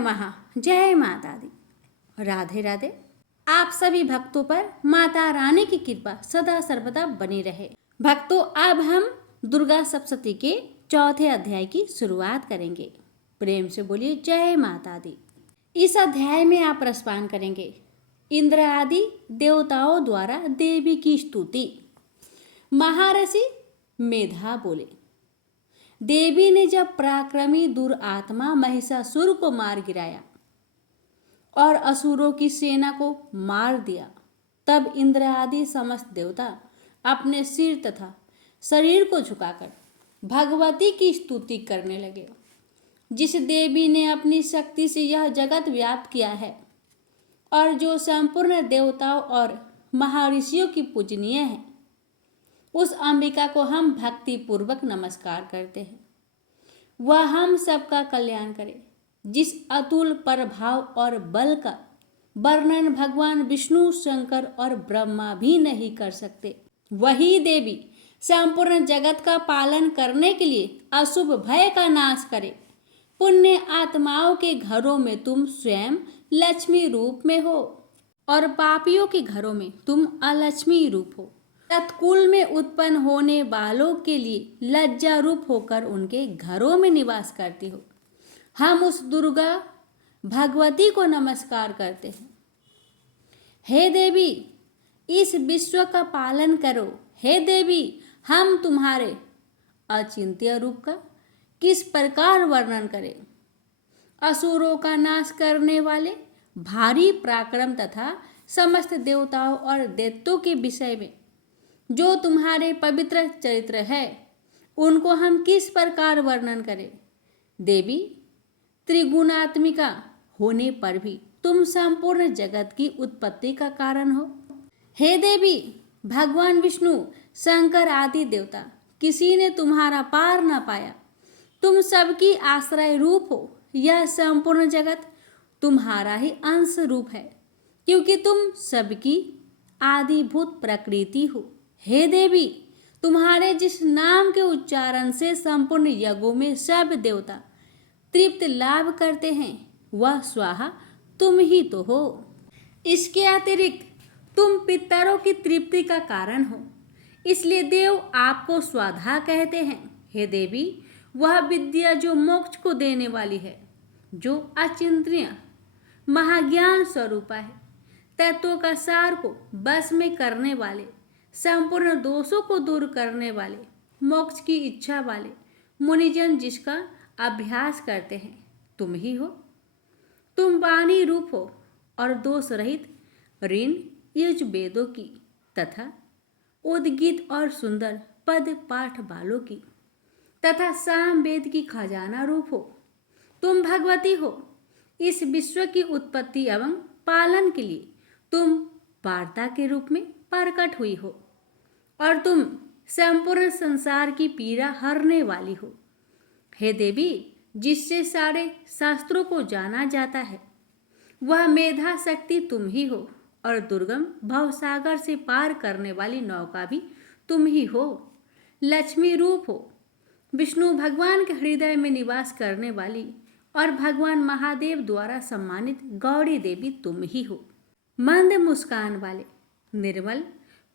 नमः। जय माता दी। राधे राधे। आप सभी भक्तों पर माता रानी की कृपा सदा सर्वदा बनी रहे। भक्तों, अब हम दुर्गा सप्तशती के चौथे अध्याय की शुरुआत करेंगे। प्रेम से बोलिए जय माता दी। इस अध्याय में आप रसपान करेंगे इंद्र आदि देवताओं द्वारा देवी की स्तुति। महर्षि मेधा बोले, देवी ने जब पराक्रमी दुरात्मा महिषासुर को मार गिराया और असुरों की सेना को मार दिया, तब इंद्र आदि समस्त देवता अपने सिर तथा शरीर को झुकाकर भगवती की स्तुति करने लगे। जिस देवी ने अपनी शक्ति से यह जगत व्याप्त किया है और जो संपूर्ण देवताओं और महर्षियों की पूजनीय है, उस अंबिका को हम भक्ति पूर्वक नमस्कार करते हैं। वह हम सबका कल्याण करे। जिस अतुल प्रभाव और बल का वर्णन भगवान विष्णु, शंकर और ब्रह्मा भी नहीं कर सकते, वही देवी संपूर्ण जगत का पालन करने के लिए अशुभ भय का नाश करे। पुण्य आत्माओं के घरों में तुम स्वयं लक्ष्मी रूप में हो और पापियों के घरों में तुम अलक्ष्मी रूप हो। तत्कुल में उत्पन्न होने वालों के लिए लज्जा रूप होकर उनके घरों में निवास करती हो। हम उस दुर्गा भगवती को नमस्कार करते हैं। हे देवी, इस विश्व का पालन करो। हे देवी, हम तुम्हारे अचिंत्य रूप का किस प्रकार वर्णन करें। असुरों का नाश करने वाले भारी पराक्रम तथा समस्त देवताओं और दैत्यों के विषय में जो तुम्हारे पवित्र चरित्र है, उनको हम किस प्रकार वर्णन करें। देवी, त्रिगुणात्मिका होने पर भी तुम संपूर्ण जगत की उत्पत्ति का कारण हो। हे देवी, भगवान विष्णु, शंकर आदि देवता किसी ने तुम्हारा पार न पाया। तुम सबकी आश्रय रूप हो। यह संपूर्ण जगत तुम्हारा ही अंश रूप है, क्योंकि तुम सबकी आदिभूत प्रकृति हो। हे देवी, तुम्हारे जिस नाम के उच्चारण से संपूर्ण यज्ञों में सब देवता तृप्त लाभ करते हैं, वह स्वाहा तुम ही तो हो। इसके अतिरिक्त तुम पितरों की तृप्ति का कारण हो, इसलिए देव आपको स्वाधा कहते हैं। हे देवी, वह विद्या जो मोक्ष को देने वाली है, जो अचिंत्य महाज्ञान स्वरूपा है, तत्वों का सार को बस में करने वाले, संपूर्ण दोषों को दूर करने वाले, मोक्ष की इच्छा वाले मुनिजन जिसका अभ्यास करते हैं, तुम ही हो। तुम वाणी रूप हो और दोष रहित ऋण यजुर्वेदों की तथा उद्गीत और सुंदर पद पाठ वालों की तथा सामवेद की खजाना रूप हो। तुम भगवती हो। इस विश्व की उत्पत्ति एवं पालन के लिए तुम वार्ता के रूप में प्रकट हुई हो और तुम संपूर्ण संसार की पीड़ा हरने वाली हो। हे देवी, जिससे सारे शास्त्रों को जाना जाता है, वह मेधा शक्ति तुम ही हो और दुर्गम भवसागर से पार करने वाली नौका भी तुम ही हो। लक्ष्मी रूप हो। विष्णु भगवान के हृदय में निवास करने वाली और भगवान महादेव द्वारा सम्मानित गौरी देवी तुम ही हो। मंद मुस्कान वाले, निर्मल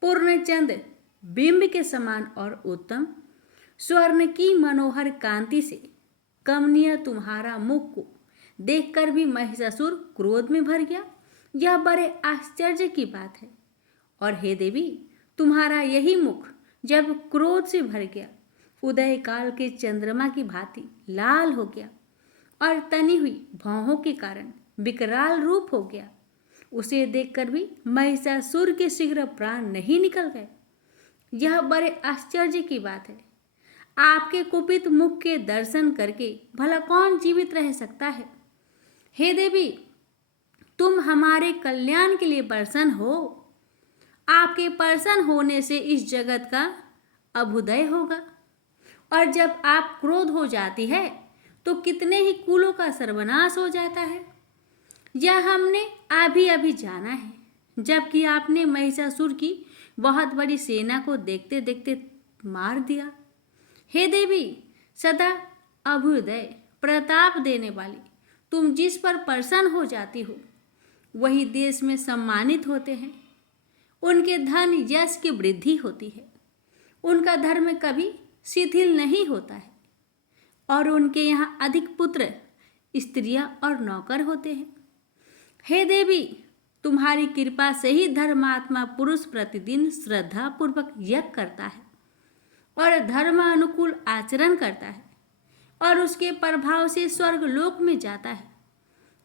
पूर्णचंद बिंब के समान और उत्तम स्वर्ण की मनोहर कांति से कमनीय तुम्हारा मुख को देखकर भी महिषासुर क्रोध में भर गया। यह बड़े आश्चर्य की बात है। और हे देवी, तुम्हारा यही मुख जब क्रोध से भर गया, उदय काल के चंद्रमा की भांति लाल हो गया और तनी हुई भौहों के कारण विकराल रूप हो गया। उसे देखकर भी महिषासुर के शीघ्र प्राण नहीं निकल गए। यह बड़े आश्चर्य की बात है। आपके कुपित मुख के दर्शन करके भला कौन जीवित रह सकता है। हे देवी, तुम हमारे कल्याण के लिए प्रसन्न हो। आपके प्रसन्न होने से इस जगत का अभ्युदय होगा और जब आप क्रोध हो जाती है तो कितने ही कुलों का सर्वनाश हो जाता है। यह हमने अभी अभी जाना है, जबकि आपने महिषासुर की बहुत बड़ी सेना को देखते देखते मार दिया। हे देवी, सदा अभ्युदय प्रताप देने वाली तुम जिस पर प्रसन्न हो जाती हो वही देश में सम्मानित होते हैं। उनके धन यश की वृद्धि होती है। उनका धर्म कभी शिथिल नहीं होता है और उनके यहाँ अधिक पुत्र, स्त्रियां और नौकर होते हैं। हे देवी, तुम्हारी कृपा से ही धर्मात्मा पुरुष प्रतिदिन श्रद्धा पूर्वक यज्ञ करता है और धर्मानुकूल आचरण करता है और उसके प्रभाव से स्वर्ग लोक में जाता है,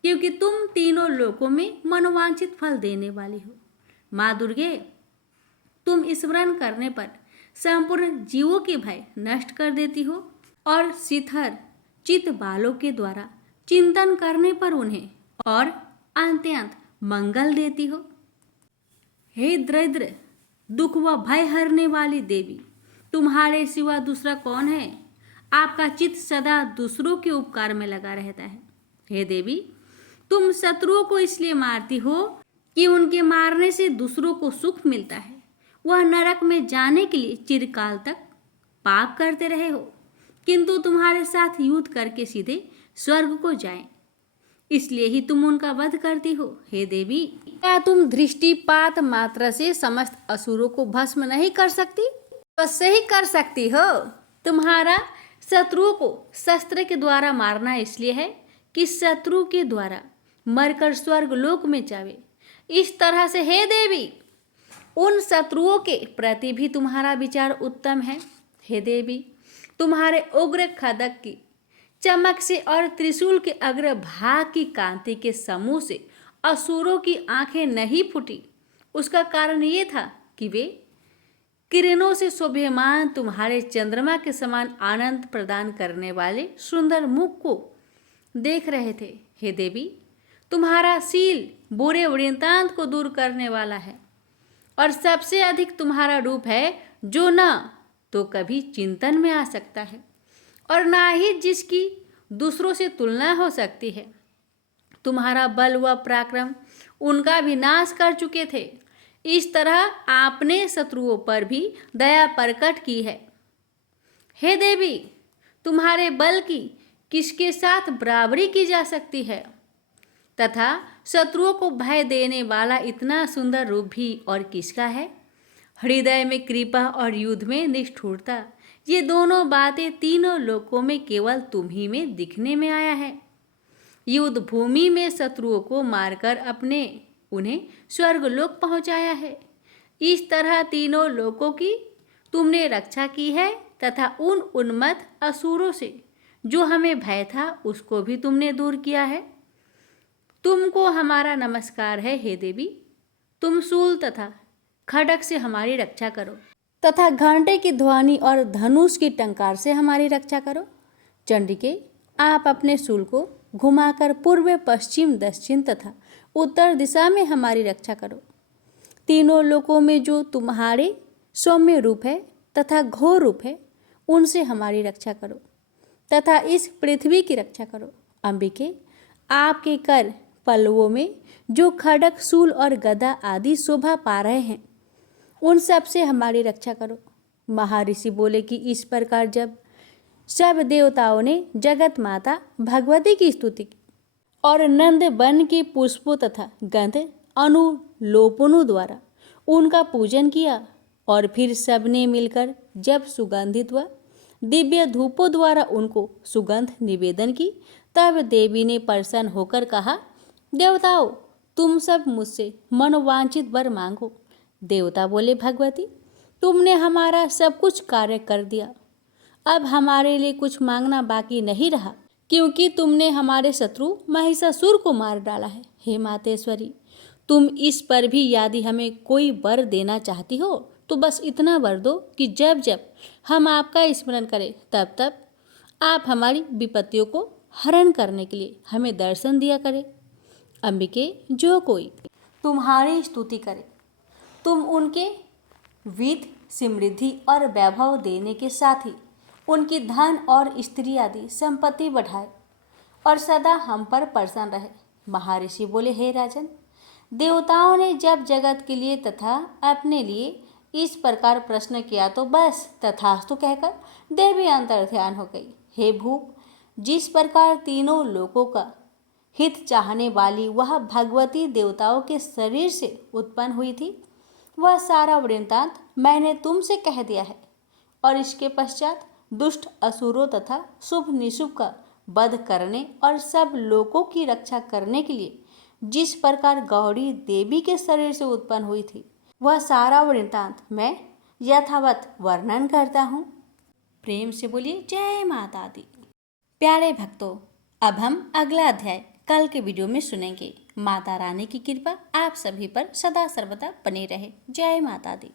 क्योंकि तुम तीनों लोकों में मनोवांछित फल देने वाली हो। माँ दुर्गे, तुम स्मरण करने पर संपूर्ण जीवों के भय नष्ट कर देती हो और शिथिल चित्त बालों के द्वारा चिंतन करने पर उन्हें और अत्यंत मंगल देती हो। हे दरिद्र, दुख व भय हरने वाली देवी, तुम्हारे सिवा दूसरा कौन है? आपका चित्त सदा दूसरों के उपकार में लगा रहता है। हे देवी, तुम शत्रुओं को इसलिए मारती हो कि उनके मारने से दूसरों को सुख मिलता है। वह नरक में जाने के लिए चिरकाल तक पाप करते रहे हो, किंतु तुम्हारे साथ युद्ध करके सीधे स्वर्ग को जाएं, इसलिए ही तुम उनका वध करती हो। हे देवी, क्या तुम दृष्टिपात मात्र से समस्त असुरों को भस्म नहीं कर सकती? अवश्य ही कर सकती हो। तुम्हारा शत्रुओं को शस्त्र के द्वारा मारना इसलिए है कि शत्रु के द्वारा मरकर स्वर्ग लोक में जावे। इस तरह से हे देवी, उन शत्रुओं के प्रति भी तुम्हारा विचार उत्तम है। हे देवी, तुम्हारे उग्र खड्ग की चमक से और त्रिशूल के अग्रभाग की कांति के समूह से असुरों की आंखें नहीं फूटी। उसका कारण ये था कि वे किरणों से शोभमान तुम्हारे चंद्रमा के समान आनंद प्रदान करने वाले सुंदर मुख को देख रहे थे। हे देवी, तुम्हारा शील बुरे वृत्तांत को दूर करने वाला है और सबसे अधिक तुम्हारा रूप है जो न तो कभी चिंतन में आ सकता है और ना ही जिसकी दूसरों से तुलना हो सकती है। तुम्हारा बल व पराक्रम उनका विनाश कर चुके थे। इस तरह आपने शत्रुओं पर भी दया प्रकट की है। हे देवी, तुम्हारे बल की किसके साथ बराबरी की जा सकती है? तथा शत्रुओं को भय देने वाला इतना सुंदर रूप भी और किसका है? हृदय में कृपा और युद्ध में निष्ठुरता, ये दोनों बातें तीनों लोकों में केवल तुम ही में दिखने में आया है। युद्ध भूमि में शत्रुओं को मारकर अपने उन्हें स्वर्गलोक पहुंचाया है। इस तरह तीनों लोकों की तुमने रक्षा की है तथा उन उन्मत्त असुरों से जो हमें भय था उसको भी तुमने दूर किया है। तुमको हमारा नमस्कार है। हे देवी, तुम शूल तथा खड्ग से हमारी रक्षा करो तथा घंटे की ध्वनि और धनुष की टंकार से हमारी रक्षा करो। चंडिके, आप अपने शूल को घुमाकर पूर्व, पश्चिम, दक्षिण तथा उत्तर दिशा में हमारी रक्षा करो। तीनों लोकों में जो तुम्हारे सौम्य रूप है तथा घोर रूप है उनसे हमारी रक्षा करो तथा इस पृथ्वी की रक्षा करो। अंबिके, आपके कर पल्लवों में जो खड्ग, शूल और गदा आदि शोभा पा रहे हैं उन सब से हमारी रक्षा करो। महर्षि बोले कि इस प्रकार जब सब देवताओं ने जगत माता भगवती की स्तुति की और नंद वन के पुष्पों तथा गंध अनुलोपनों द्वारा उनका पूजन किया और फिर सबने मिलकर जब सुगंधित व दिव्य धूपों द्वारा उनको सुगंध निवेदन की, तब देवी ने प्रसन्न होकर कहा, देवताओं, तुम सब मुझसे मनोवांछित वर मांगो। देवता बोले, भगवती, तुमने हमारा सब कुछ कार्य कर दिया। अब हमारे लिए कुछ मांगना बाकी नहीं रहा, क्योंकि तुमने हमारे शत्रु महिषासुर को मार डाला है। हे मातेश्वरी, तुम इस पर भी यदि हमें कोई वर देना चाहती हो तो बस इतना वर दो कि जब जब हम आपका स्मरण करें तब तब आप हमारी विपत्तियों को हरण करने के लिए हमें दर्शन दिया करें। अंबिके, जो कोई तुम्हारी स्तुति करे तुम उनके वित्त, समृद्धि और वैभव देने के साथ ही उनकी धन और स्त्री आदि संपत्ति बढ़ाए और सदा हम पर प्रसन्न रहे। महर्षि बोले, हे राजन, देवताओं ने जब जगत के लिए तथा अपने लिए इस प्रकार प्रश्न किया तो बस तथास्तु कहकर देवी अंतर ध्यान हो गई। हे भूप, जिस प्रकार तीनों लोकों का हित चाहने वाली वह भगवती देवताओं के शरीर से उत्पन्न हुई थी। वह सारा वृत्तांत मैंने तुमसे कह दिया है और इसके पश्चात दुष्ट असुरों तथा शुभ निशुभ का वध करने और सब लोगों की रक्षा करने के लिए जिस प्रकार गौरी देवी के शरीर से उत्पन्न हुई थी, वह सारा वृत्तांत मैं यथावत वर्णन करता हूँ। प्रेम से बोलिए जय माता दी। प्यारे भक्तों, अब हम अगला अध्याय कल के वीडियो में सुनेंगे। माता रानी की कृपा आप सभी पर सदा सर्वदा बनी रहे। जय माता दी।